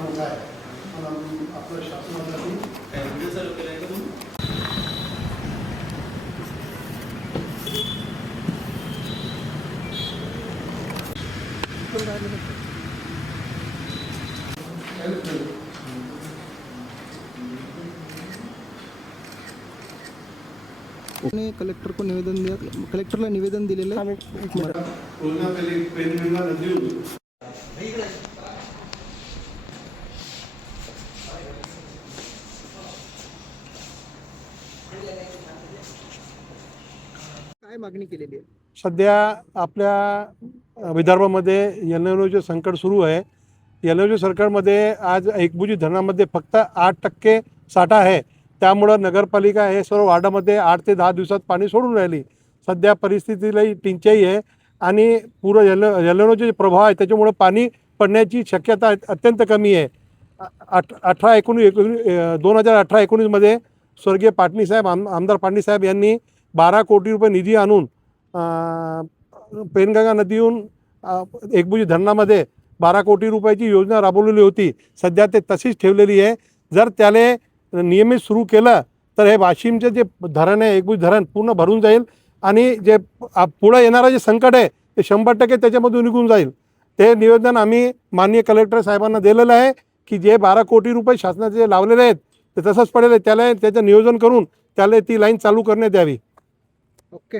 फार मोठा आहे. पण आपल्या शासनासाठी कलेक्टर को निवेदन दिया, कलेक्टरला निवेदन दिलेलं आहे. पेनगंगा नदी काय मागणी केलेली आहे? सध्या आपल्या विदर्भामध्ये एल संकट सुरू आहे. एल सरकारमध्ये आज एकबुजी धरणामध्ये फक्त 8% साठा आहे. त्यामुळं नगरपालिका हे सर्व वार्डामध्ये 8 ते 10 दिवसात पाणी सोडून राहिली. सध्या परिस्थितीलाही टंचाई आहे आणि पुरं एल प्रभाव आहे, त्याच्यामुळं पाणी पडण्याची शक्यता अत्यंत कमी आहे. 2018-19मध्ये स्वर्गीय पाटणीसाहेब आमदार पाटणीसाहेब यांनी 12 कोटी रुपये निधी आणून पेनगंगा नदीहून एकबुजी धरणामध्ये 12 कोटी रुपयाची योजना राबवलेली होती. सध्या ते तशीच ठेवलेली आहे. जर त्याला नियमित सुरू केलं तर हे वाशिमचे जे धरण आहे, एकबुजी धरण पूर्ण भरून जाईल आणि जे पुढं येणारं जे संकट आहे ते 100% त्याच्यामधून निघून जाईल. ते निवेदन आम्ही माननीय कलेक्टर साहेबांना दिलेलं आहे की जे 12 कोटी रुपये शासनाचे जे लावलेले आहेत ते तसंच पडेल, त्याला त्याचं नियोजन करून त्याला ती लाईन चालू करण्यात यावी. ओके.